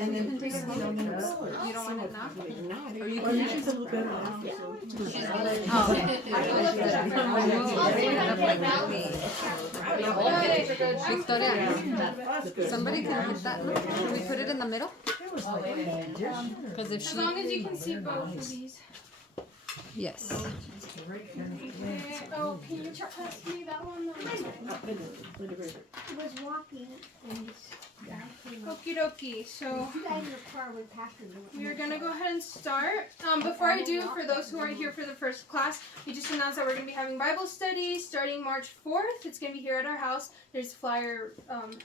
And then take it home. You don't want it now? Or you can use a little bit now. Victoria, somebody can hit that. Can we put it in the middle? Because if as long as you can see both of these. Yes. Oh, can you pass me that one? He was walking and Okie dokie. So you guys in the car with Pastor. we're gonna go ahead and start. Before I do, for those who aren't here for the first class, we just announced that we're gonna be having Bible study starting March 4th. It's gonna be here at our house. There's a flyer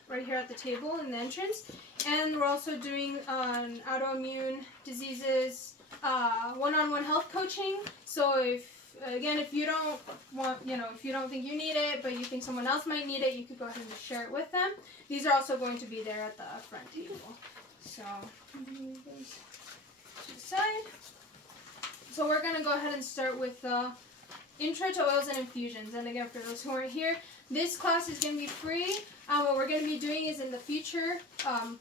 right here at the table in the entrance, and we're also doing autoimmune diseases one-on-one health coaching. So if you don't want, if you don't think you need it, but you think someone else might need it, you could go ahead and just share it with them. These are also going to be there at the front table. So, move those to the side. So we're going to go ahead and start with the Intro to Oils and Infusions. And again, for those who aren't here, this class is going to be free. What we're going to be doing is in the future,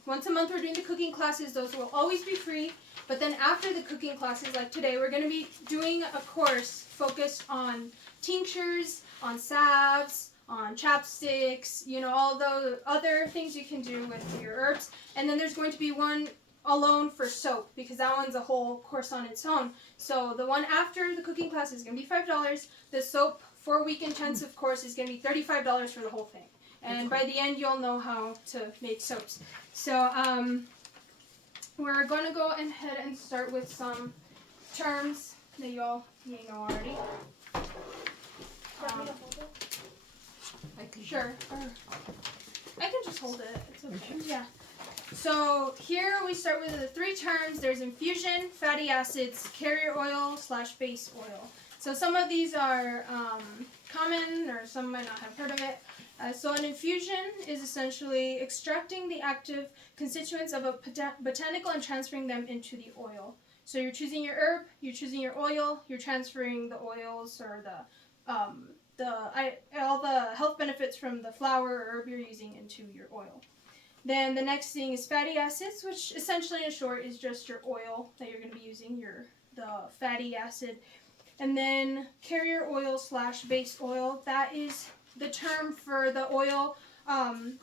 once a month we're doing the cooking classes. Those will always be free. But then after the cooking classes, like today, we're going to be doing a course focused on tinctures, on salves, on chapsticks, all the other things you can do with your herbs. And then there's going to be one alone for soap, because that one's a whole course on its own. So the one after the cooking class is going to be $5. The soap 4-week intensive course is going to be $35 for the whole thing. And by the end, you'll know how to make soaps. So we're going to go ahead and start with some terms that you all may know already. Sure. I can just hold it. It's okay. Yeah. So here we start with the 3 terms. There's infusion, fatty acids, carrier oil / base oil. So some of these are common, or some might not have heard of it. So an infusion is essentially extracting the active constituents of a botanical and transferring them into the oil. So you're choosing your herb, you're choosing your oil, you're transferring the oils or all the health benefits from the flower or herb you're using into your oil. Then the next thing is fatty acids, which essentially in short is just your oil that you're going to be using, the fatty acid. And then carrier oil / base oil, that is the term for the oil.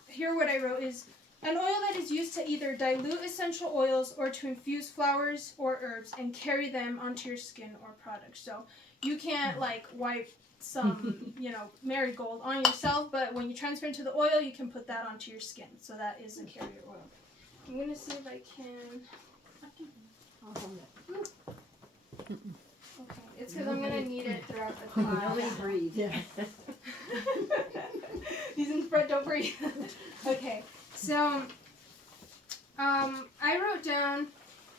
Here what I wrote is an oil that is used to either dilute essential oils or to infuse flowers or herbs and carry them onto your skin or product. So you can't wipe some, marigold on yourself, but when you transfer into the oil, you can put that onto your skin. So that is a carrier oil. I'm going to see if I can... Okay, it's because I'm going to need it throughout the class. Nobody breathe. Yeah. These in front don't breathe. Okay, so I wrote down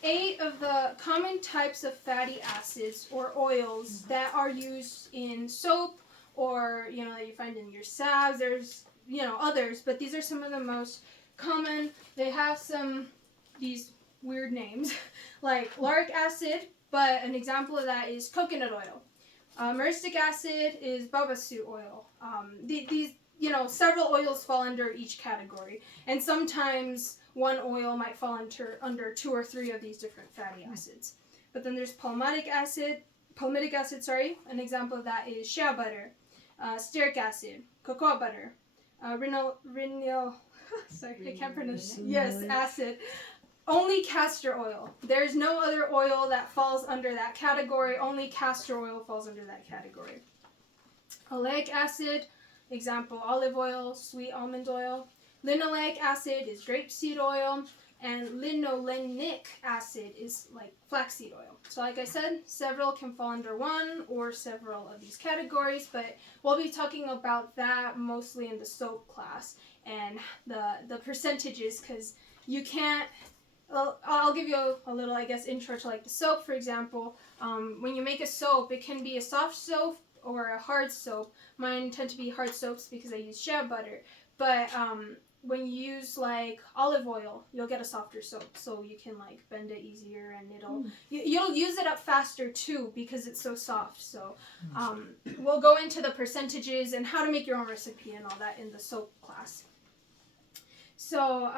8 of the common types of fatty acids or oils that are used in soap or, that you find in your salves. There's, others, but these are some of the most common. They have these weird names, like lauric acid, but an example of that is coconut oil. Myristic acid is babassu oil. These, several oils fall under each category, and sometimes one oil might fall under 2 or 3 of these different fatty acids. But then there's palmitic acid. An example of that is shea butter, stearic acid, cocoa butter, acid. Only castor oil. There's no other oil that falls under that category. Only castor oil falls under that category. Oleic acid, example, olive oil, sweet almond oil. Linoleic acid is grapeseed oil. And linolenic acid is like flaxseed oil. So like I said, several can fall under one or several of these categories, but we'll be talking about that mostly in the soap class and the percentages, because you can't... Well, I'll give you a little, intro to the soap, for example. When you make a soap, it can be a soft soap or a hard soap. Mine tend to be hard soaps because I use shea butter. But when you use olive oil, you'll get a softer soap, so you can bend it easier, and you'll use it up faster too because it's so soft. So we'll go into the percentages and how to make your own recipe and all that in the soap class. So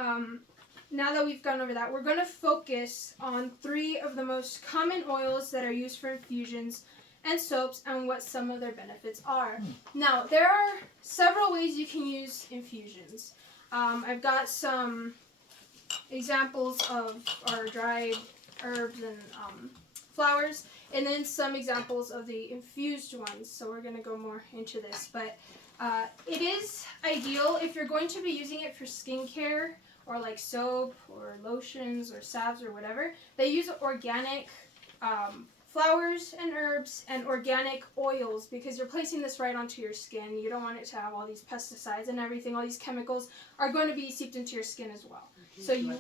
now that we've gone over that, we're going to focus on 3 of the most common oils that are used for infusions and soaps and what some of their benefits are. Now, there are several ways you can use infusions. I've got some examples of our dried herbs and flowers, and then some examples of the infused ones. So we're going to go more into this. But it is ideal if you're going to be using it for skincare or like soap or lotions or salves or whatever. They use organic flowers and herbs and organic oils because you're placing this right onto your skin. You don't want it to have all these pesticides and everything. All these chemicals are going to be seeped into your skin as well. So you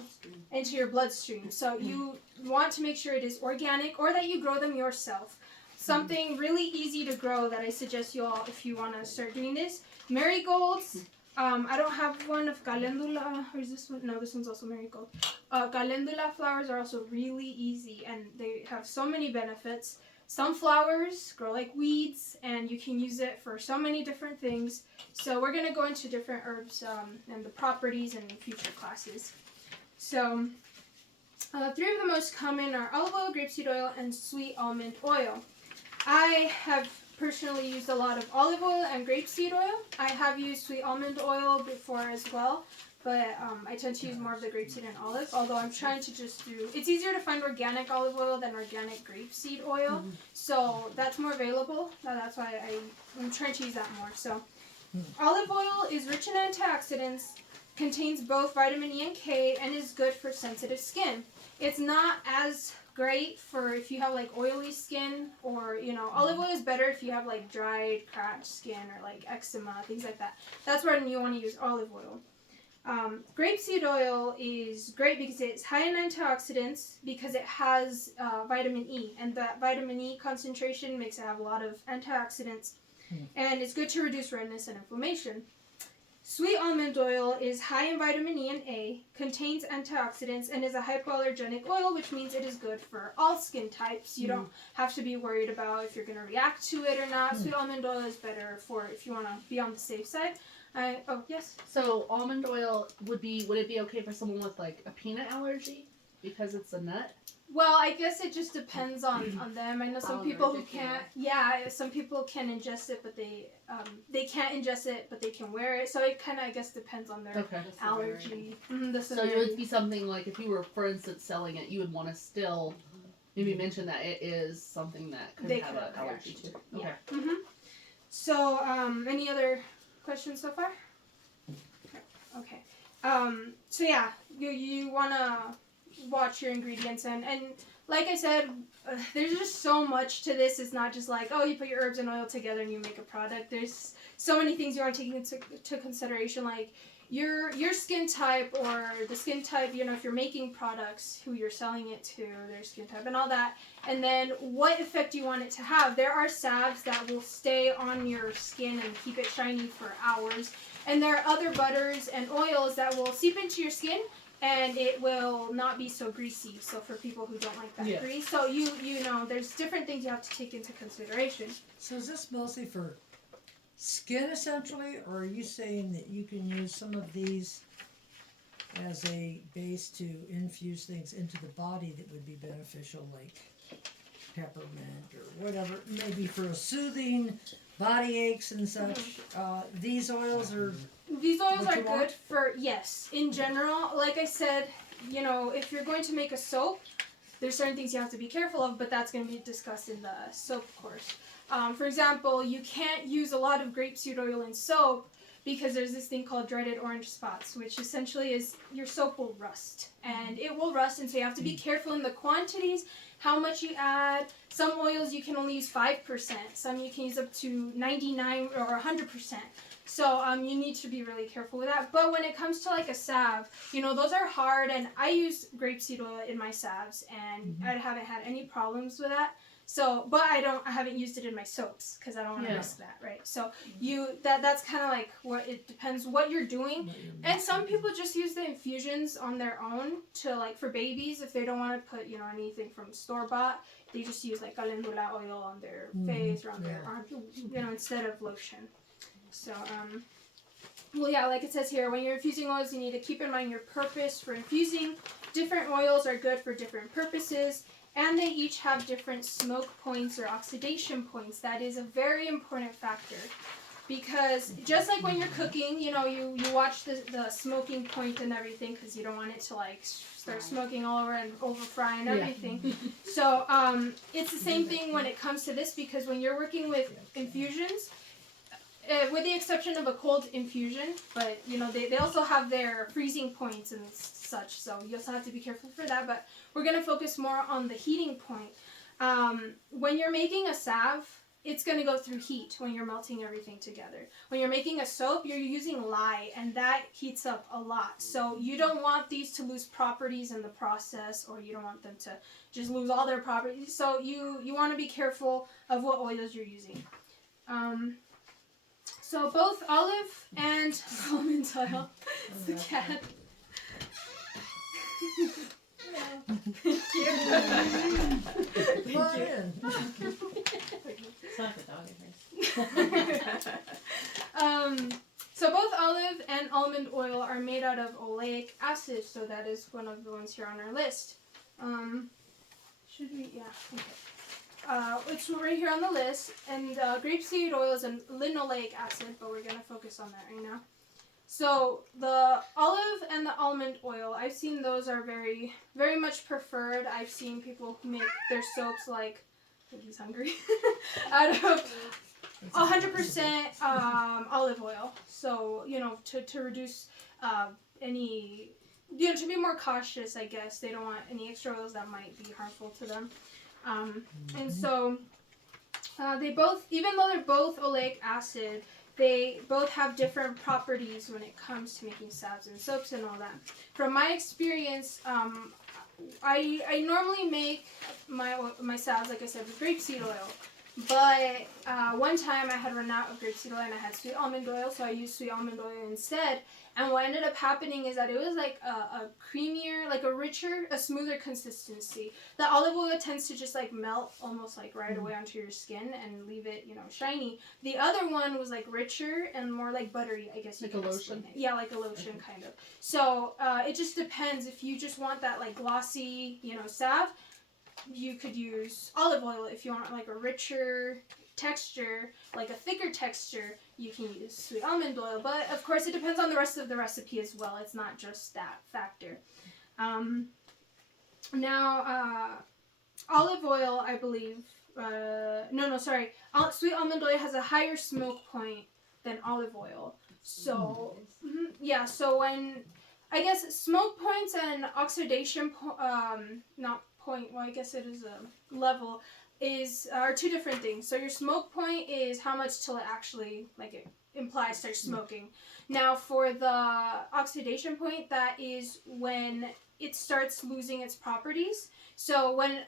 into your bloodstream. So you want to make sure it is organic or that you grow them yourself. Something really easy to grow that I suggest you all if you want to start doing this. Marigolds. I don't have one of calendula. Or is this one? No, this one's also marigold. Calendula flowers are also really easy and they have so many benefits. Some flowers grow like weeds and you can use it for so many different things. So we're going to go into different herbs and the properties in future classes. So 3 of the most common are olive oil, grapeseed oil, and sweet almond oil. I have personally used a lot of olive oil and grapeseed oil. I have used sweet almond oil before as well, but I tend to use more of the grapeseed and olive, although I'm trying to just do... It's easier to find organic olive oil than organic grapeseed oil, so that's more available. That's why I'm trying to use that more. So olive oil is rich in antioxidants, contains both vitamin E and K, and is good for sensitive skin. It's not as great for if you have like oily skin, or olive oil is better if you have like dried, cracked skin or like eczema, things like that. That's when you want to use olive oil. Grapeseed oil is great because it's high in antioxidants because it has vitamin E, and that vitamin E concentration makes it have a lot of antioxidants, and it's good to reduce redness and inflammation. Sweet almond oil is high in vitamin E and A, contains antioxidants, and is a hypoallergenic oil, which means it is good for all skin types. You don't have to be worried about if you're going to react to it or not. Sweet almond oil is better for if you want to be on the safe side. Oh, yes? So almond oil would it be okay for someone with like a peanut allergy because it's a nut? Well, I guess it just depends on them. I know some people who can't. Yeah, some people can ingest it, but they can't ingest it, but they can wear it. So it kind of, I guess, depends on their allergy. So it would be something like if you were, for instance, selling it, you would want to still maybe mention that it is something that could have an allergy to. Okay. Yeah. So, any other questions so far? Okay. So yeah, you wanna watch your ingredients and like I said, there's just so much to this. It's not just like, oh, you put your herbs and oil together and you make a product. There's so many things you want to take into consideration, like your skin type or the skin type, if you're making products, who you're selling it to, their skin type and all that. And then what effect you want it to have. There are salves that will stay on your skin and keep it shiny for hours. And there are other butters and oils that will seep into your skin and it will not be so greasy. So for people who don't like that grease. So there's different things you have to take into consideration. So is this mostly for skin essentially, or are you saying that you can use some of these as a base to infuse things into the body that would be beneficial, like peppermint or whatever, maybe for a soothing body aches and such? These oils are good for, yes, in general. Like I said, if you're going to make a soap, there's certain things you have to be careful of, but that's going to be discussed in the soap course. For example, you can't use a lot of grapeseed oil in soap because there's this thing called dreaded orange spots, which essentially is your soap will rust. And it will rust, and so you have to be careful in the quantities, how much you add. Some oils you can only use 5%. Some you can use up to 99 or 100%. So you need to be really careful with that. But when it comes to like a salve, those are hard, and I use grapeseed oil in my salves, and I haven't had any problems with that. So, but I haven't used it in my soaps because I don't want to risk that, right? So that's kind of like it depends what you're doing. And some people just use the infusions on their own to like for babies if they don't want to put anything from store bought. They just use like calendula oil on their face or on their arm, instead of lotion. So well, yeah, like it says here, when you're infusing oils, you need to keep in mind your purpose for infusing. Different oils are good for different purposes, and they each have different smoke points or oxidation points. That is a very important factor, because just like when you're cooking, you know, you watch the smoking point and everything, because you don't want it to like start smoking all over and over fry and everything. So it's the same thing when it comes to this, because when you're working with infusions, with the exception of a cold infusion, but you know they also have their freezing points and such, so you also have to be careful for that. But we're going to focus more on the heating point. When you're making a salve, it's going to go through heat when you're melting everything together. When you're making a soap, you're using lye, and that heats up a lot. So you don't want these to lose properties in the process, or you don't want them to just lose all their properties. So you want to be careful of what oils you're using. So both olive and almond oil. It's the cat. Come on in. It's not the dog advice. So both olive and almond oil are made out of oleic acid, so that is one of the ones here on our list. Should we? Yeah. Okay. It's right here on the list, and grapeseed oil is a linoleic acid, but we're going to focus on that right now. So the olive and the almond oil, I've seen those are very, very much preferred. I've seen people who make their soaps like, he's hungry, out of 100% olive oil. So, you know, to reduce any, you know, to be more cautious, I guess. They don't want any extra oils that might be harmful to them. And so they both, even though they're both oleic acid, they both have different properties when it comes to making salves and soaps and all that. From my experience, I normally make my salves, like I said, with grapeseed oil. But one time I had run out of grapeseed oil and I had sweet almond oil, so I used sweet almond oil instead. And what ended up happening is that it was like a creamier, like a richer, a smoother consistency. The olive oil tends to just like melt almost like right away onto your skin and leave it, you know, shiny. The other one was like richer and more like buttery, I guess you Like a could lotion? explain it. Yeah, like a lotion kind of. So it just depends. If you just want that like glossy, you know, salve, you could use olive oil. If you want like a richer texture, like a thicker texture, you can use sweet almond oil. But of course it depends on the rest of the recipe as well. It's not just that factor. Now olive oil, I believe, sweet almond oil has a higher smoke point than olive oil. So yeah, so when I guess smoke points and oxidation I guess it is a level, are two different things. So your smoke point is how much till it actually, like it implies, starts smoking. Now for the oxidation point, that is when it starts losing its properties. So when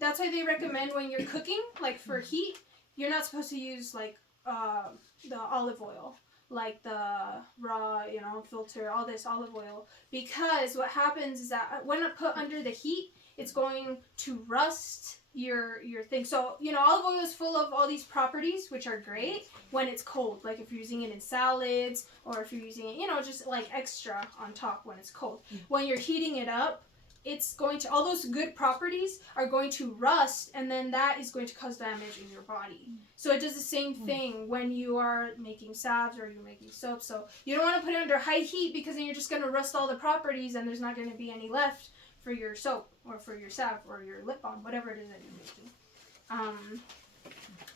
that's why they recommend when you're cooking, like for heat, you're not supposed to use like the olive oil, like the raw, you know, filter, all this olive oil, because what happens is that when it put under the heat, it's going to rust your thing. So, you know, olive oil is full of all these properties, which are great when it's cold. Like if you're using it in salads, or if you're using it, you know, just like extra on top when it's cold. When you're heating it up, it's going to, all those good properties are going to rust, and then that is going to cause damage in your body. So it does the same thing when you are making salves or you're making soap. So you don't want to put it under high heat, because then you're just going to rust all the properties and there's not going to be any left for your soap or for your salve or your lip balm, whatever it is that you're making.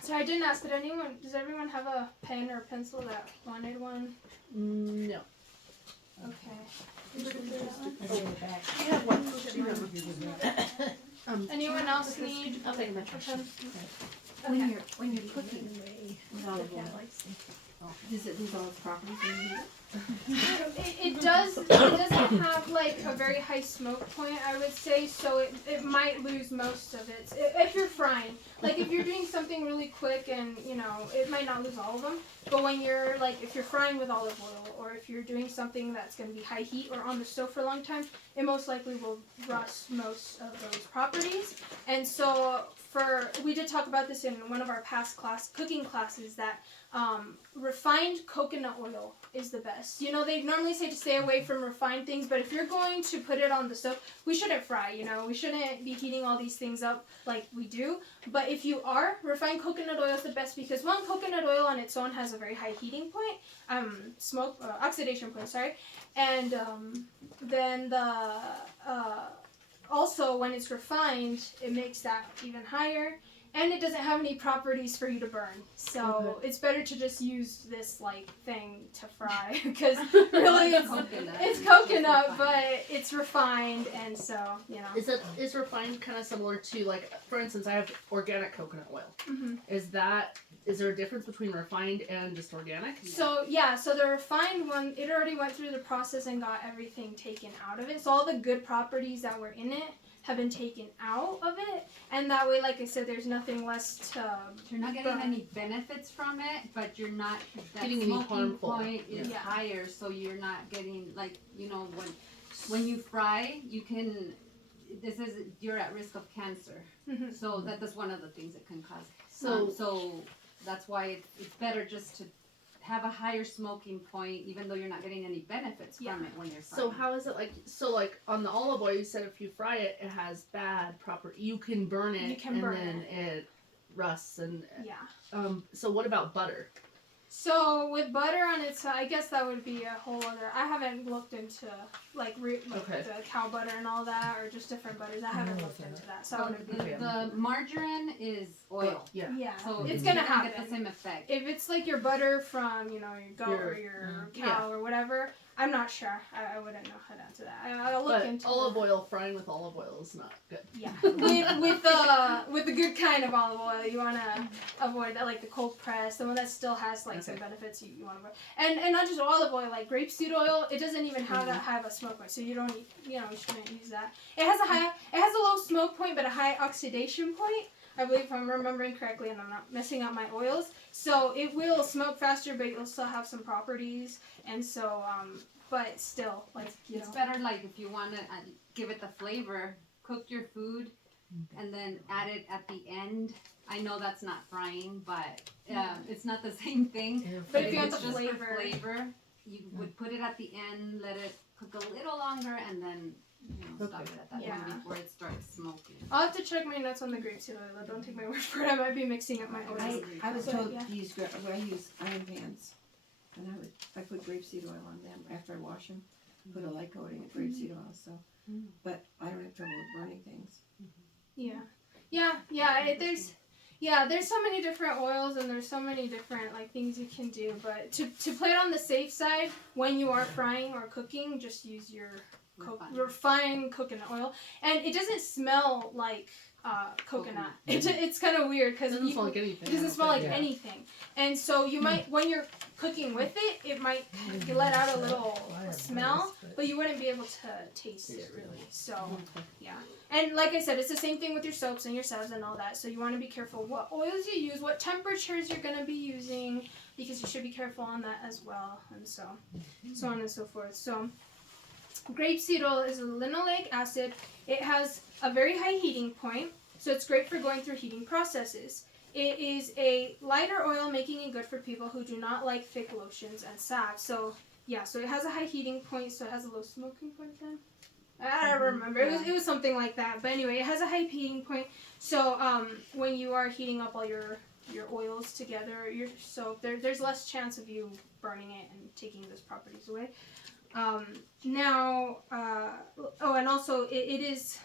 So I didn't ask, does everyone have a pen or a pencil that wanted one? No. Okay. You have one. Anyone else need I'll take a a picture. pen? When Okay. you're cooking with olive oil, does it lose all its properties when you heat it? It doesn't have like a very high smoke point, I would say, so it might lose most of it if you're frying. Like if you're doing something really quick, and you know, it might not lose all of them. But when you're like, if you're frying with olive oil, or if you're doing something that's going to be high heat or on the stove for a long time, it most likely will rust most of those properties. And so we did talk about this in one of our past cooking classes, that refined coconut oil is the best. best. You know, they normally say to stay away from refined things, but if you're going to put it on the stove, we shouldn't fry, you know. We shouldn't be heating all these things up like we do. But if you are, refined coconut oil is the best because, one, coconut oil on its own has a very high heating point, oxidation point, sorry. And then also when it's refined, it makes that even higher. And it doesn't have any properties for you to burn. So it's better to just use this like thing to fry because really it's coconut, but it's refined, and so, you know. Is refined kind of similar to, like, for instance, I have organic coconut oil. Mm-hmm. Is there a difference between refined and just organic? So the refined one, it already went through the process and got everything taken out of it. So all the good properties that were in it have been taken out of it, and that way, like I said, there's nothing less to. You're not getting any benefits from it, but you're not Getting any smoking harmful. point is higher, so you're not getting, like, you know, when you fry, you can. You're at risk of cancer. Mm-hmm. So that's one of the things that can cause. So So that's why it's better just to have a higher smoking point, even though you're not getting any benefits from it when you're frying. So how is it like on the olive oil? You said if you fry it, it has bad property. You can burn it, then it rusts and. Yeah. So what about butter? So with butter on its, I guess that would be a whole other. I haven't looked into like the cow butter and all that, or just different butters. I haven't looked into that. So I wouldn't the margarine is oil. Yeah. So it's gonna happen. get the same effect. If it's like your butter from, you know, your goat or your cow or whatever, I'm not sure. I wouldn't know how to answer that. I'll look into olive oil, frying with olive oil is not good. Yeah. with the good kind of olive oil, you want to avoid that, like the cold press, the one that still has like some benefits you want to avoid. And not just olive oil, like grapeseed oil, it doesn't even have a smoke point, so you don't, you shouldn't use that. It has a low smoke point but a high oxidation point. I believe, if I'm remembering correctly, and I'm not messing up my oils. So it will smoke faster, but you'll still have some properties. And so, but still, like, it's better, like, if you want to give it the flavor, cook your food, and then add it at the end. I know that's not frying, but it's not the same thing. But if you want it's the just flavor, for flavor, you would put it at the end, let it cook a little longer, and then. Stop it at that one before it starts smoking. I'll have to check my notes on the grapeseed oil. Don't take my word for it. I might be mixing up my oils. I was told to use, I use iron pans, and I put grapeseed oil on them after I wash them. Put a light coating of grapeseed oil, so. But I don't have trouble with burning things. There's so many different oils and there's so many different like things you can do. But to play it on the safe side, when you are frying or cooking, just use your refined coconut oil, and it doesn't smell like coconut. It's kind of weird because it doesn't smell like anything. It doesn't smell like anything, and so you might, when you're cooking with it might let out a little smell, but you wouldn't be able to taste it really. So yeah, and like I said, it's the same thing with your soaps and your salves and all that. So you want to be careful what oils you use, what temperatures you're going to be using, because you should be careful on that as well, and so on and so forth. So grapeseed oil is a linoleic acid. It has a very high heating point, so it's great for going through heating processes. It is a lighter oil, making it good for people who do not like thick lotions and salves. So yeah, so it has a high heating point, so it has a low smoking point then. I don't remember. It was something like that. But anyway, it has a high heating point. So when you are heating up all your oils together, your soap, there's less chance of you burning it and taking those properties away. And also it is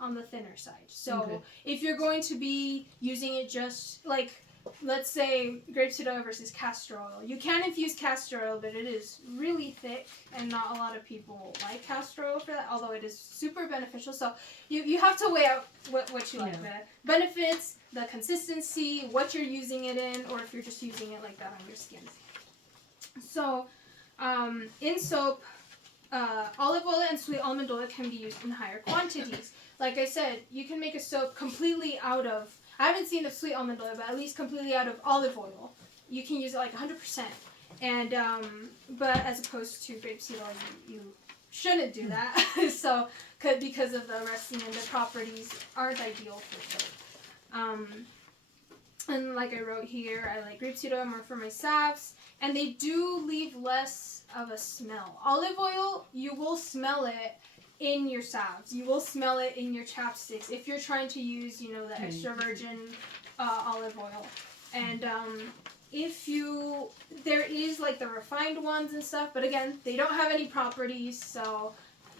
on the thinner side. So if you're going to be using it just like, let's say grapeseed oil versus castor oil, you can infuse castor oil, but it is really thick and not a lot of people like castor oil for that, although it is super beneficial. So you have to weigh out what you like, the benefits, the consistency, what you're using it in, or if you're just using it like that on your skin. So in soap, olive oil and sweet almond oil can be used in higher quantities. Like I said, you can make a soap completely out of, I haven't seen the sweet almond oil, but at least completely out of olive oil. You can use it like 100%. And, but as opposed to grapeseed oil, you shouldn't do that. So, because of the resting and the properties aren't ideal for soap. And like I wrote here, I like grapeseed oil more for my salves. And they do leave less of a smell. Olive oil, you will smell it in your salves. You will smell it in your chapsticks if you're trying to use, the extra virgin olive oil. And there is like the refined ones and stuff, but again, they don't have any properties, so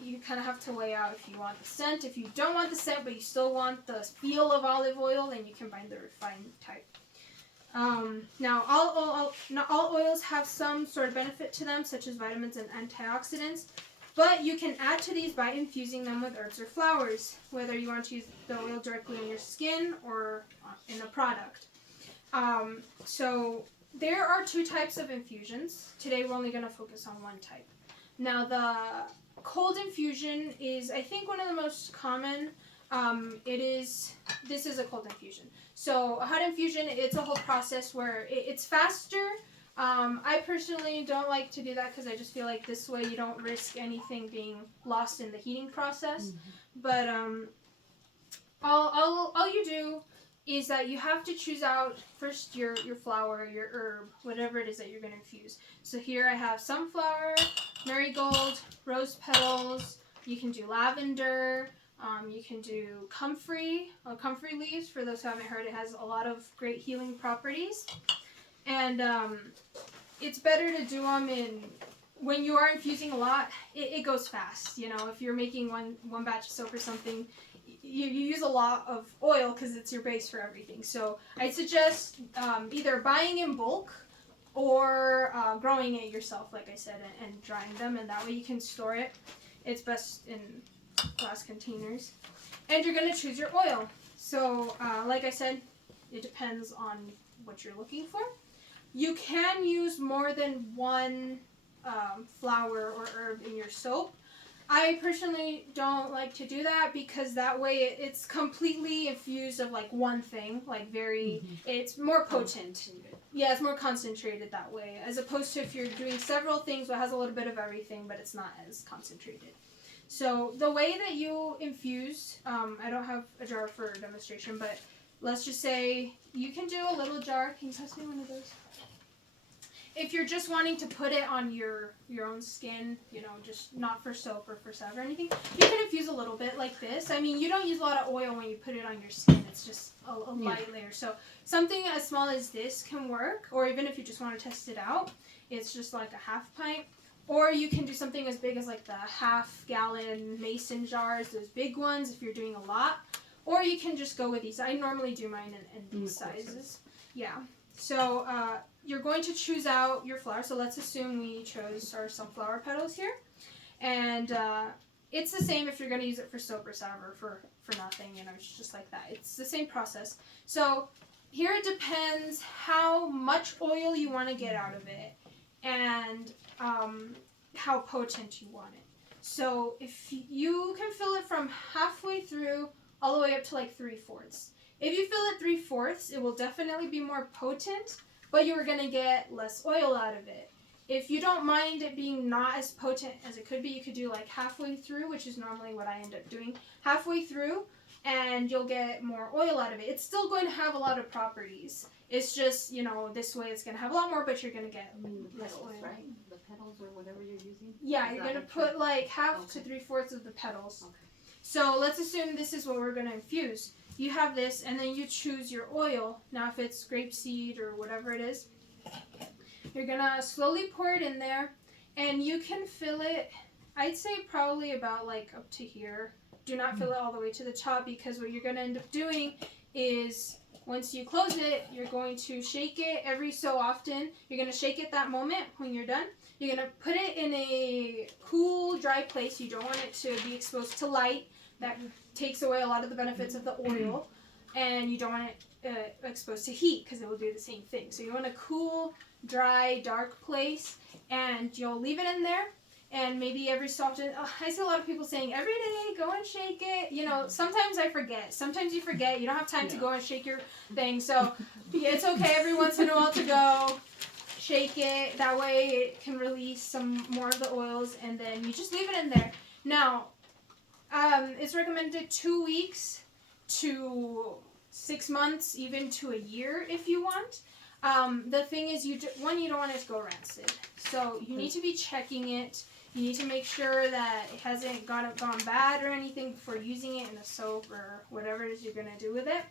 you kind of have to weigh out if you want the scent. If you don't want the scent, but you still want the feel of olive oil, then you can buy the refined type. Now, not all oils have some sort of benefit to them, such as vitamins and antioxidants, but you can add to these by infusing them with herbs or flowers, whether you want to use the oil directly on your skin or in a product. So there are 2 types of infusions. Today we're only going to focus on one type. Now, the cold infusion is, I think, one of the most common. This is a cold infusion. So a hot infusion, it's a whole process where it's faster. I personally don't like to do that because I just feel like this way you don't risk anything being lost in the heating process. Mm-hmm. But all you do is that you have to choose out first your flower, your herb, whatever it is that you're going to infuse. So here I have sunflower, marigold, rose petals. You can do lavender. You can do comfrey leaves. For those who haven't heard, it has a lot of great healing properties. And it's better to do them when you are infusing a lot. It goes fast. If you're making one batch of soap or something, you use a lot of oil because it's your base for everything. So I suggest either buying in bulk or growing it yourself, like I said, and drying them, and that way you can store it. It's best in glass containers. And you're going to choose your oil. So like I said, it depends on what you're looking for. You can use more than one flower or herb in your soap. I personally don't like to do that because that way it's completely infused of like one thing, like it's more potent. Yeah, it's more concentrated that way, as opposed to if you're doing several things that has a little bit of everything, but it's not as concentrated. So the way that you infuse, I don't have a jar for demonstration, but let's just say you can do a little jar. Can you pass me one of those? If you're just wanting to put it on your own skin, just not for soap or for salve or anything, you can infuse a little bit like this. I mean, you don't use a lot of oil when you put it on your skin. It's just a light layer. So something as small as this can work, or even if you just want to test it out, it's just like a half pint. Or you can do something as big as like the half-gallon mason jars, those big ones if you're doing a lot. Or you can just go with these. I normally do mine in these sizes. Yeah. So you're going to choose out your flower. So let's assume we chose our sunflower petals here. And it's the same if you're going to use it for soap or salve or for nothing. It's just like that. It's the same process. So here it depends how much oil you want to get out of it and how potent you want it. So if you can fill it from halfway through all the way up to like 3/4. If you fill it 3/4, it will definitely be more potent, but you're going to get less oil out of it. If you don't mind it being not as potent as it could be, you could do like halfway through, which is normally what I end up doing, halfway through, and you'll get more oil out of it. It's still going to have a lot of properties. It's just, this way it's going to have a lot more, but you're going to get less oil. Right? The petals or whatever you're using? Yeah, you're going to put like half to 3/4 of the petals. Okay. So let's assume this is what we're going to infuse. You have this, and then you choose your oil. Now, if it's grapeseed or whatever it is, you're going to slowly pour it in there, and you can fill it, I'd say probably about like up to here. Do not fill it all the way to the top, because what you're going to end up doing is once you close it, you're going to shake it every so often. You're going to shake it that moment when you're done. You're going to put it in a cool, dry place. You don't want it to be exposed to light. That takes away a lot of the benefits of the oil. And you don't want it exposed to heat, because it will do the same thing. So you want a cool, dry, dark place, and you'll leave it in there. And maybe every so often, I see a lot of people saying, every day, go and shake it. Sometimes I forget. Sometimes you forget. You don't have time to go and shake your thing. So it's okay every once in a while to go shake it. That way it can release some more of the oils, and then you just leave it in there. Now, it's recommended 2 weeks to 6 months, even to a year if you want. The thing is, you don't want it to go rancid. So you need to be checking it. You need to make sure that it hasn't gone bad or anything before using it in the soap or whatever it is you're going to do with it.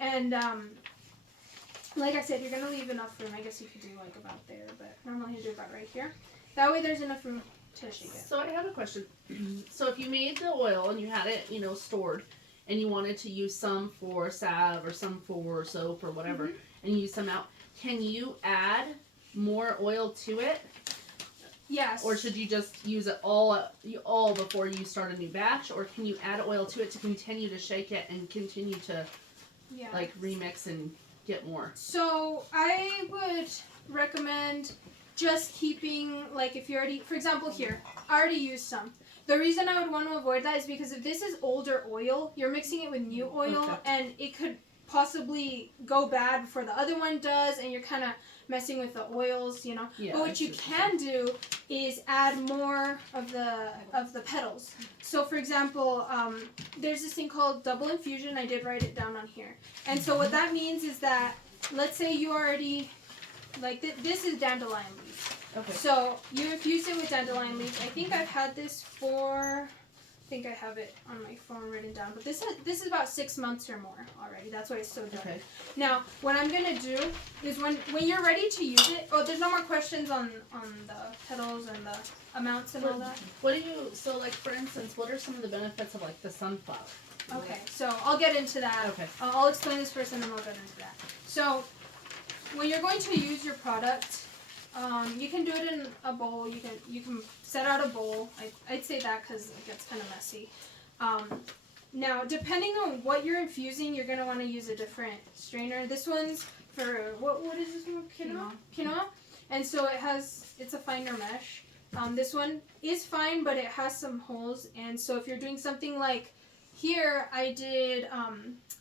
And like I said, you're going to leave enough room. I guess you could do like about there, but normally you do about right here. That way there's enough room to shake it. So I have a question. So if you made the oil and you had it, stored, and you wanted to use some for salve or some for soap or whatever, and you use some out, can you add more oil to it? Yes. Or should you just use it all before you start a new batch? Or can you add oil to it to continue to shake it and continue to like remix and get more? So I would recommend just keeping, like, if you already, for example here, I already used some. The reason I would want to avoid that is because if this is older oil, you're mixing it with new oil, and it could possibly go bad before the other one does, and you're kind of messing with the oils, Yeah, but what you can do is add more of the petals. So for example, there's this thing called double infusion. I did write it down on here. And so what that means is that, let's say you already, like this is dandelion leaves. Okay. So you infuse it with dandelion leaves. I think I've had this for, I think I have it on my phone written down, but this is about 6 months or more already. That's why it's so dark. Okay. Now, what I'm gonna do is when you're ready to use it. Oh, there's no more questions on the petals and the amounts and all that. So like for instance, what are some of the benefits of like the sunflower? Okay, so I'll get into that. Okay. I'll explain this first and then I'll get into that. So when you're going to use your product, you can do it in a bowl. You can set out a bowl. I'd say that because it gets kind of messy. Now, depending on what you're infusing, you're gonna want to use a different strainer. This one's for what is this one? Quinoa. And so it's a finer mesh. This one is fine, but it has some holes. And so if you're doing something like here, I did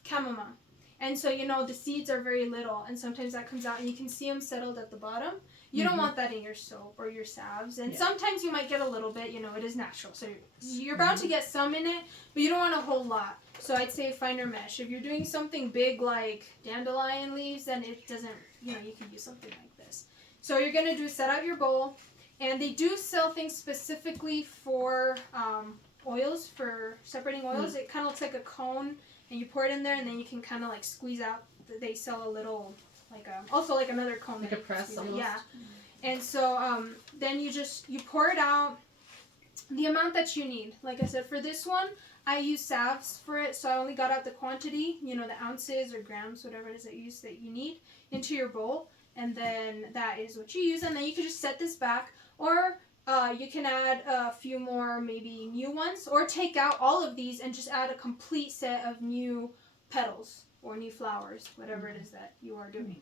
chamomile. And so, the seeds are very little, and sometimes that comes out, and you can see them settled at the bottom. You don't want that in your soap or your salves. And sometimes you might get a little bit, it is natural. So you're bound to get some in it, but you don't want a whole lot. So I'd say finer mesh. If you're doing something big like dandelion leaves, then it doesn't, you can use something like this. So you're going to set out your bowl, and they do sell things specifically for oils, for separating oils. It kind of looks like a cone, and you pour it in there, and then you can kind of like squeeze out. They sell a little, also like another cone. Like a press almost? Yeah. And so then you pour it out, the amount that you need. Like I said, for this one, I use salves for it, so I only got out the quantity, the ounces or grams, whatever it is that you need, into your bowl. And then that is what you use, and then you can just set this back, or you can add a few more maybe new ones, or take out all of these and just add a complete set of new petals or new flowers, whatever it is that you are doing.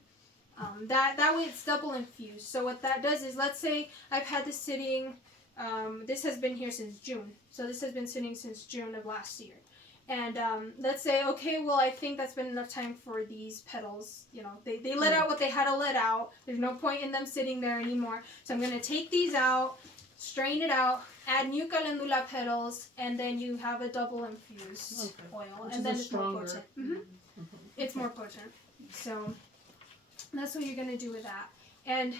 That way it's double infused. So what that does is, let's say I've had this sitting, this has been here since June. So this has been sitting since June of last year. And let's say, okay, well, I think that's been enough time for these petals. They let out what they had to let out. There's no point in them sitting there anymore. So I'm going to take these out, strain it out, add new calendula petals, and then you have a double infused oil. Which and is then a it's more stronger. potent. It's more potent. So that's what you're going to do with that. And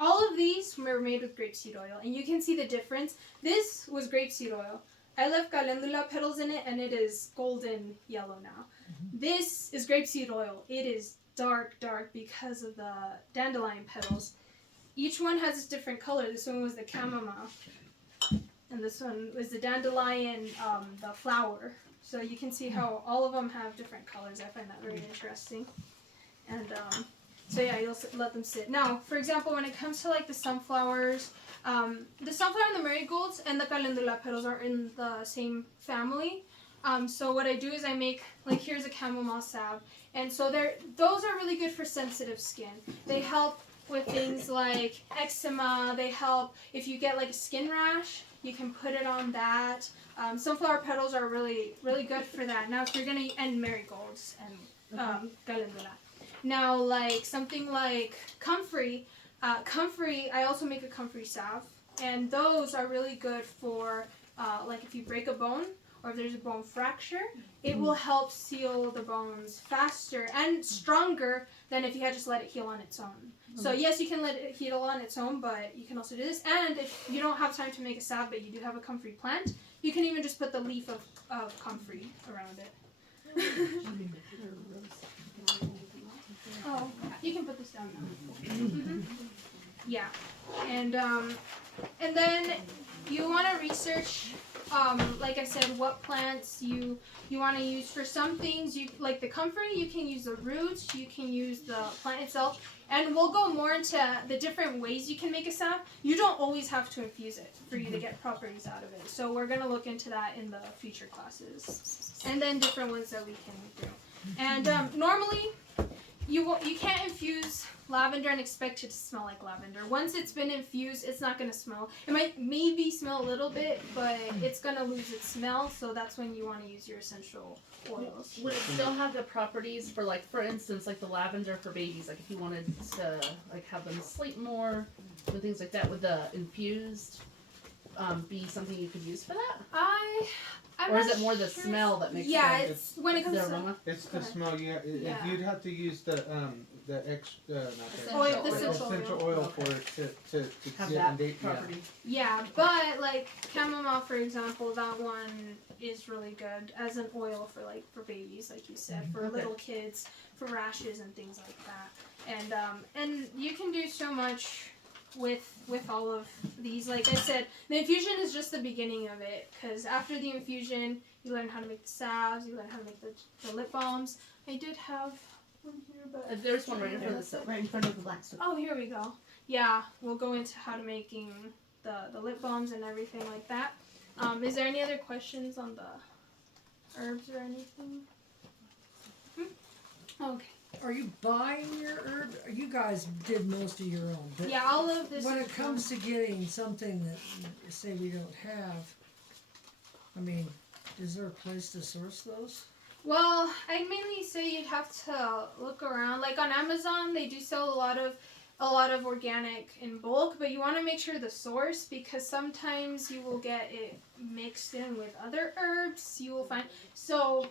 all of these were made with grapeseed oil, and you can see the difference. This was grapeseed oil. I left calendula petals in it, and it is golden yellow now. This is grapeseed oil. It is dark because of the dandelion petals. Each one has a different color. This one was the chamomile, and this one was the dandelion, the flower. So you can see how all of them have different colors. I find that very interesting. And so yeah, you'll let them sit. Now, for example, when it comes to like the sunflowers, the sunflower and the marigolds and the calendula petals are in the same family. So what I do is I make, like, here's a chamomile salve. And so those are really good for sensitive skin. They help with things like eczema. They help if you get like a skin rash, you can put it on that. Sunflower petals are really, really good for that. Now, if you're going to, and marigolds and calendula. Now, like something like comfrey, I also make a comfrey salve, and those are really good for like if you break a bone, or if there's a bone fracture, it will help seal the bones faster and stronger than if you had just let it heal on its own. So yes, you can let it heal on its own, but you can also do this. And if you don't have time to make a salve, but you do have a comfrey plant, you can even just put the leaf of comfrey around it. Oh, you can put this down now. Yeah, and then you want to research, like I said, what plants you want to use for some things. You like the comfrey, you can use the roots, you can use the plant itself, and we'll go more into the different ways you can make a salve. You don't always have to infuse it for you to get properties out of it. So we're gonna look into that in the future classes, and then different ones that we can do. And normally, you can't infuse lavender and expect it to smell like lavender. Once it's been infused, it's not going to smell. It might maybe smell a little bit, but it's going to lose its smell, so that's when you want to use your essential oils. Would it still have the properties for, like, for instance, like the lavender for babies? Like, if you wanted to, like, have them sleep more and things like that, would the infused be something you could use for that? I'm Or is not it more the sure. smell that makes Yeah, the, it's when it comes the to aroma? It's the Okay. smell. Yeah, Yeah. you'd have to use the extra, not the Oil, extra the essential essential oil. oil for it to Have get that and date. property. Yeah, but like chamomile, for example, that one is really good as an oil for babies, like you said, for Okay. little kids, for rashes and things like that. And you can do so much with all of these. Like I said, the infusion is just the beginning of it, because after the infusion, you learn how to make the salves, you learn how to make the lip balms. I did have one here, but There's one right in front of the silk. Right in front of the black stuff. oh, here we go. Yeah, we'll go into how to making the lip balms and everything like that. Is there any other questions on the herbs or anything? Okay. Are you buying your herb? You guys did most of your own, but Yeah, all of this when is it comes to getting something that, say, we don't have, I mean, is there a place to source those? well, I'd mainly say you'd have to look around. Like on Amazon, they do sell a lot of organic in bulk, but you want to make sure the source, because sometimes you will get it mixed in with other herbs. You will find so.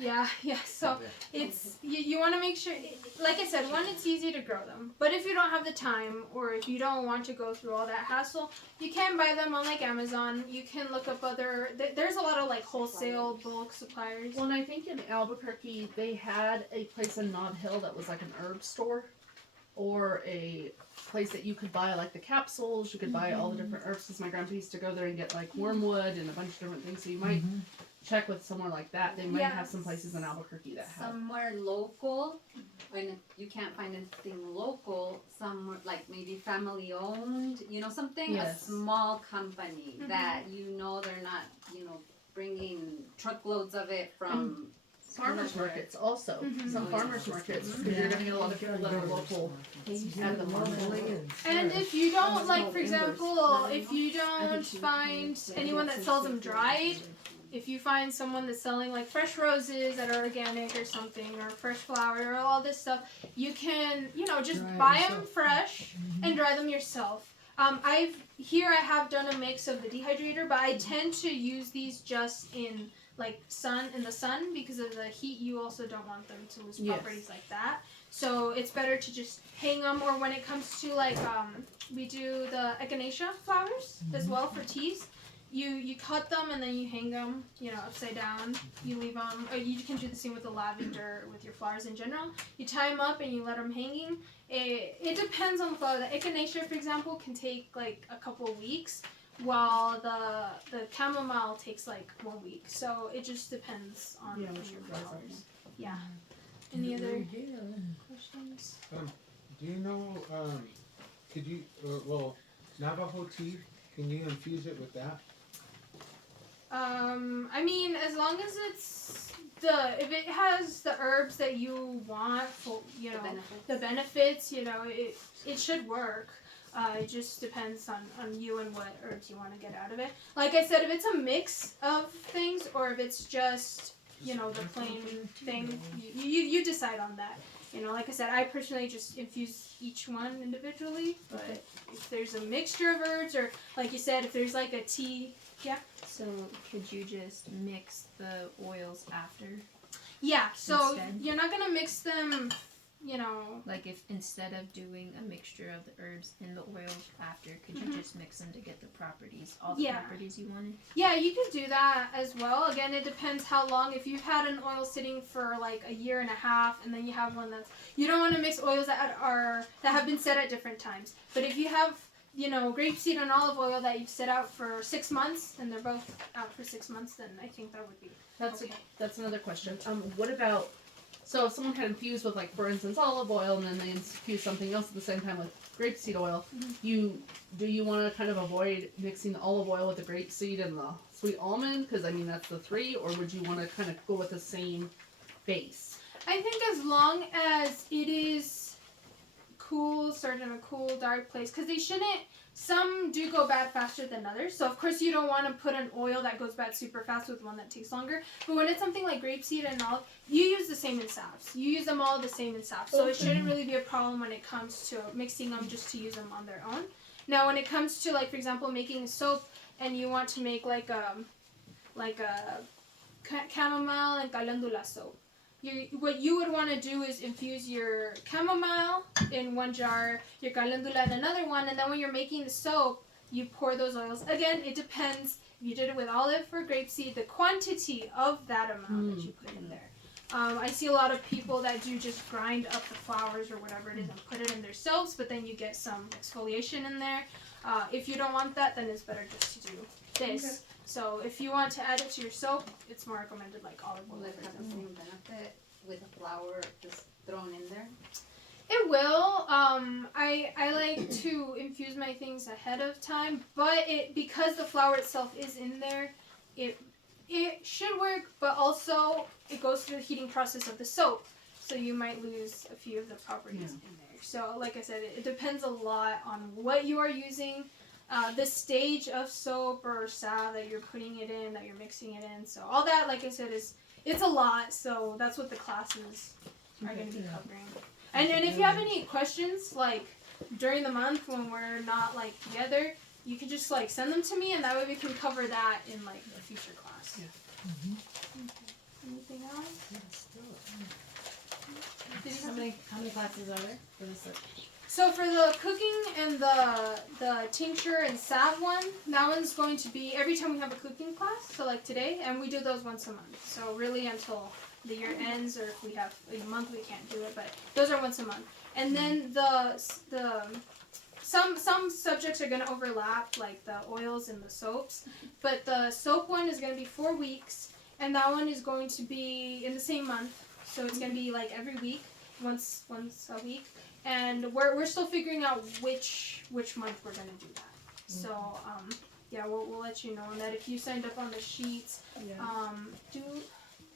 Yeah. So it's you want to make sure. Like I said, one, it's easy to grow them, but if you don't have the time or if you don't want to go through all that hassle, you can buy them on like Amazon. You can look up other. There's a lot of like wholesale bulk suppliers. Well, and I think in Albuquerque, they had a place in Nob Hill that was like an herb store, or a place that you could buy like the capsules, you could buy all the different herbs, because my grandpa used to go there and get like wormwood and a bunch of different things, so you might check with somewhere like that. They might have some places in Albuquerque that have. Somewhere local, when you can't find anything local, somewhere like maybe family owned, something, Yes. a small company that they're not, bringing truckloads of it from Farmers markets also. Some farmers markets, because you're going to get a lot of people that are local at the moment. And if you don't, like for example, if you don't find anyone that sells them dried, if you find someone that's selling like fresh roses that are organic or something, or fresh flowers or all this stuff, you can, just Dry it buy them yourself. fresh and dry them yourself. I have done a mix of the dehydrator, but I tend to use these just in like the sun, because of the heat. You also don't want them to lose Yes. properties like that. So it's better to just hang them, or when it comes to like we do the echinacea flowers as well for teas. You cut them and then you hang them, upside down. You leave them. Or you can do the same with the lavender, with your flowers in general. You tie them up and you let them hanging. It depends on the flower. The echinacea, for example, can take like a couple of weeks, while the chamomile takes like 1 week. So it just depends on your flowers. Yeah. Any other questions? Do you know? Could you? Navajo tea. Can you infuse it with that? I mean, as long as if it has the herbs that you want for, the benefits, it should work. It just depends on you and what herbs you want to get out of it. Like I said, if it's a mix of things, or if it's just, the plain thing, you decide on that. Like I said, I personally just infuse each one individually, but if there's a mixture of herbs, or like you said, if there's like a tea So could you just mix the oils after? Yeah, so Instead? you're not gonna mix them, you know. Like if instead of doing a mixture of the herbs in the oil after, could you just mix them to get the properties, all the Yeah. properties you wanted? Yeah, you can do that as well. Again, it depends how long. If you've had an oil sitting for like a year and a half, and then you have one that's, you don't want to mix oils that have been set at different times. But if you have, you know, grapeseed and olive oil that you've set out for 6 months, and they're both out for 6 months, then I think that would be okay. That's another question. What about, so if someone had infused with, like, for instance, olive oil, and then they infuse something else at the same time with grapeseed oil, do you want to kind of avoid mixing the olive oil with the grapeseed and the sweet almond? Because, I mean, that's the three. Or would you want to kind of go with the same base? I think as long as it is cool, started in a cool, dark place, because they shouldn't. Some do go bad faster than others, so of course you don't want to put an oil that goes bad super fast with one that takes longer. But when it's something like grapeseed and olive, you use the same in salves. You use them all the same in salves, so it shouldn't really be a problem when it comes to mixing them just to use them on their own. Now, when it comes to, like, for example, making a soap, and you want to make like a chamomile and calendula soap. What you would want to do is infuse your chamomile in one jar, your calendula in another one, and then when you're making the soap, you pour those oils. Again, it depends if you did it with olive or grapeseed, the quantity of that amount that you put in there. I see a lot of people that do just grind up the flowers or whatever it is and put it in their soaps, but then you get some exfoliation in there. If you don't want that, then it's better just to do this. Okay. So if you want to add it to your soap, it's more recommended like olive oil. Will it have the same benefit with a flour just thrown in there? It will. I like to infuse my things ahead of time, but because the flour itself is in there, it should work, but also it goes through the heating process of the soap, so you might lose a few of the properties in there. So like I said, it depends a lot on what you are using, the stage of soap or salve that you're putting it in, that you're mixing it in. So all that, like I said, it's a lot. So that's what the classes are going to be covering. And if you have any questions, like during the month when we're not like together, you can just like send them to me, and that way we can cover that in like a future class. Yeah. Okay. Anything else? How many classes are there for this? So for the cooking and the tincture and salve one, that one's going to be every time we have a cooking class. So like today, and we do those once a month. So really until the year ends, or if we have a month we can't do it, but those are once a month. And then some subjects are going to overlap, like the oils and the soaps, but the soap one is going to be 4 weeks, and that one is going to be in the same month. So it's going to be like every week, once a week. And we're still figuring out which month we're gonna do that. So yeah, we'll let you know. And that if you signed up on the sheets, do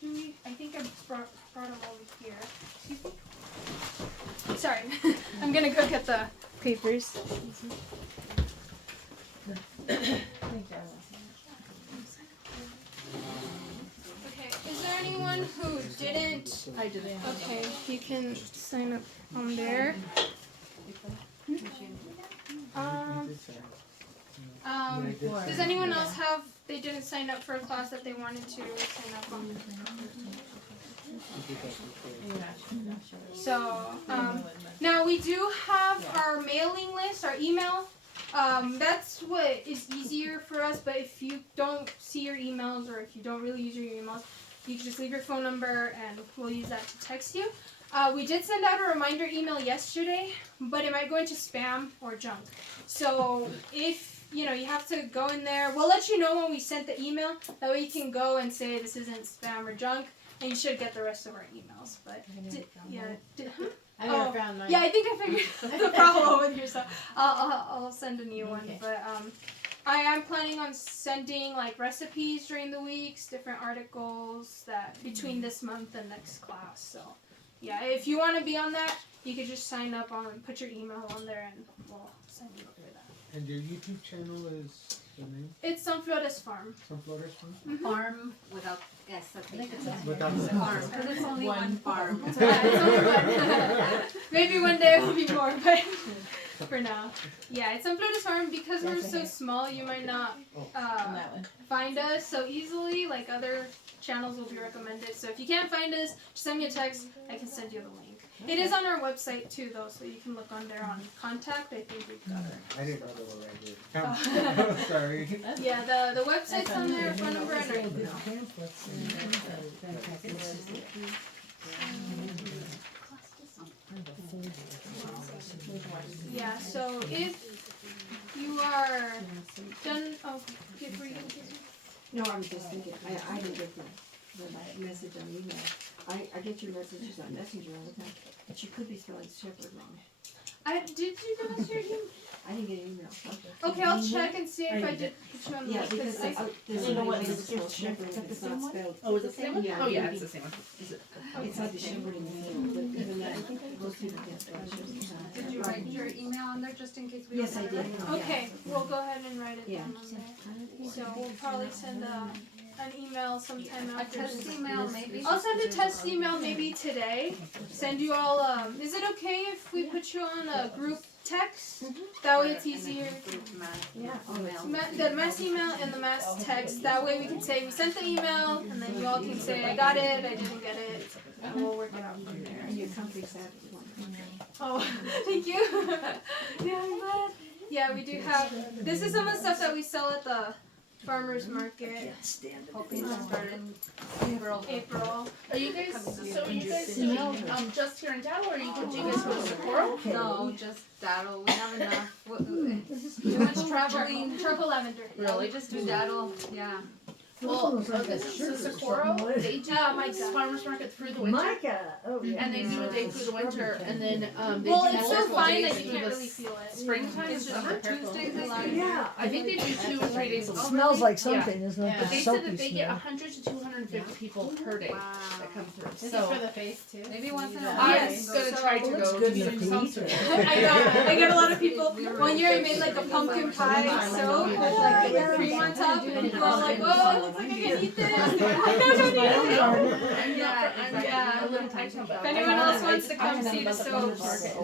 we? I think I brought them over here. Excuse me. Sorry, I'm gonna go get the papers. Okay, is there anyone who didn't? I didn't. Okay, you can sign up on there. Does anyone else have, they didn't sign up for a class that they wanted to sign up on? So, now we do have our mailing list, our email. That's what is easier for us, but if you don't see your emails, or if you don't really use your emails, you can just leave your phone number and we'll use that to text you. We did send out a reminder email yesterday, but it might go into spam or junk. So if you have to go in there, we'll let you know when we sent the email. That way you can go and say this isn't spam or junk, and you should get the rest of our emails. But I never found mine. yeah, I think I figured the problem with yourself. I'll send a new one, Okay. but I am planning on sending like recipes during the weeks, different articles that between this month and next class. So yeah, if you want to be on that, you could just sign up on, put your email on there, and we'll send you over that. And your YouTube channel is the name? It's Sunflores Farm. Sunflowers Farm? Mm-hmm. Farm without S at the end. Without the Farm, because it's only one farm. Yeah, it's only one. Maybe one day it will be more, but for now. Yeah, it's on Flores Farm because we're That's so okay. small. You might not On that one. find us so easily. Like other channels will be recommended. So if you can't find us, just send me a text. I can send you the link. It is on our website too, though, so you can look on there on contact. I think we've got it. I didn't know they were right here. Oh, sorry. Yeah, the website's on there, phone number, and our These email. pamphlets and Yeah, so if you are done, oh, before you No, I was just thinking, I didn't get the message on email. I get your messages on Messenger all the time, but you could be spelling Shepherd wrong. did you give us your email? I didn't get an email. Okay, I'll check and see if I did put you on the Yeah, list. because there's You know a what, way this to spell is Shepherd the if it's same not one? spelled. Oh, is it the same one? Yeah, Oh, yeah, maybe. it's the same one. Is it? It's like the Shepherd in the middle, but even that, most people can't spell Shepherd. Did you write your email on there just in case we Yes, don't I have did. it? Okay, we'll go ahead and write it Yeah. down on there. So we'll probably send an email sometime A after test this. email maybe? I'll send a test email maybe today. Send you all. Is it okay if we put you on a group text? That way it's easier. Yeah. The mass email and the mass text. That way we can say we sent the email, and then you all can say I got it, I didn't get it, and we'll work it out from there. And your country's that one. Oh, thank you. Yeah, I'm glad. Yeah, we do have. This is some of the stuff that we sell at the farmers market. Hoping to start in April. April. Are you guys, so are you guys doing, just here in town, or do you guys go to Socorro? No, just Daddle. We have enough. Too much traveling. Triple lavender. Really? Just do Daddle. Yeah. Well, okay, so Socorro, they do Micah. farmers market through the winter, and they do a day through the winter, and then, they Well, do it's so multiple fine days that you through can't the really feel it. springtime, It's it's just Tuesdays a lot. Yeah, I think they do 2 or 3 days a week. smells like Yeah. something, isn't it? But The they said that soapy they get smell. 100 to 250 people per day Wow. that come through, This is so. for the face too. Maybe once in a Yeah. while. I'm Yes, gonna so- try to Well, it's go good to enough to some eat sort it. of. I know. I get a lot of people. One year I made like a pumpkin pie soap with like whipped cream on top, and people are like, "Oh, it looks like I can eat this." I don't need it. I'm a little tight on If anyone else wants to come see the soaps, this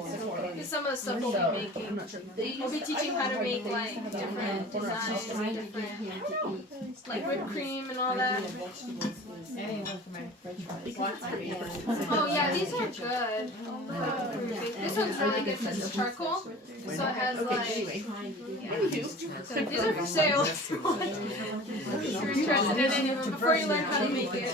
is some of the stuff we'll be making. We'll be teaching how to make like different designs, Trying to get different him to eat. like whipped cream and all that. Anything for my french fries. Lots of it. Oh yeah, these are good. This one's really good because it's charcoal, so it has like. Anyway, So these are for sale. If you're interested in any of them, before you learn how to make it,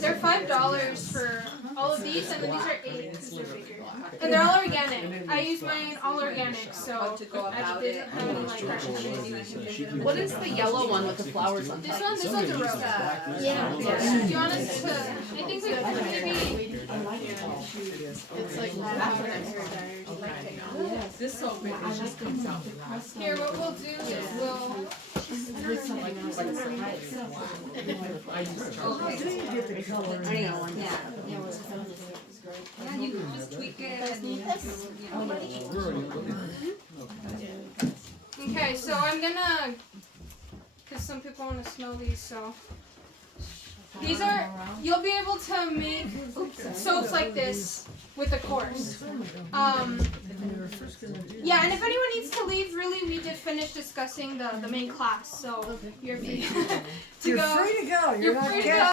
they're $5 for all of these, and then these are 8 because they're bigger. And they're all organic. I use mine all organic, so To go I about didn't it. have any like artificial. what is the yellow one with the flowers on top? This one's a rose. Yeah. Do you want us to? I think we could maybe. It's like lavender and hair dryers. This soap I just don't know the crust. Here, what we'll do is we'll. Okay. Get the color. I know one. Yeah. Yeah, well, some of it was great. Yeah, you can just tweak it and you know. Okay, so I'm gonna. Because some people want to smell these, so. These are. You'll be able to make soaps like this with a course. Yeah, and if anyone needs to leave, really, we did finish discussing the main class, so you're free to You're go. free to go. You're not free to kept. go.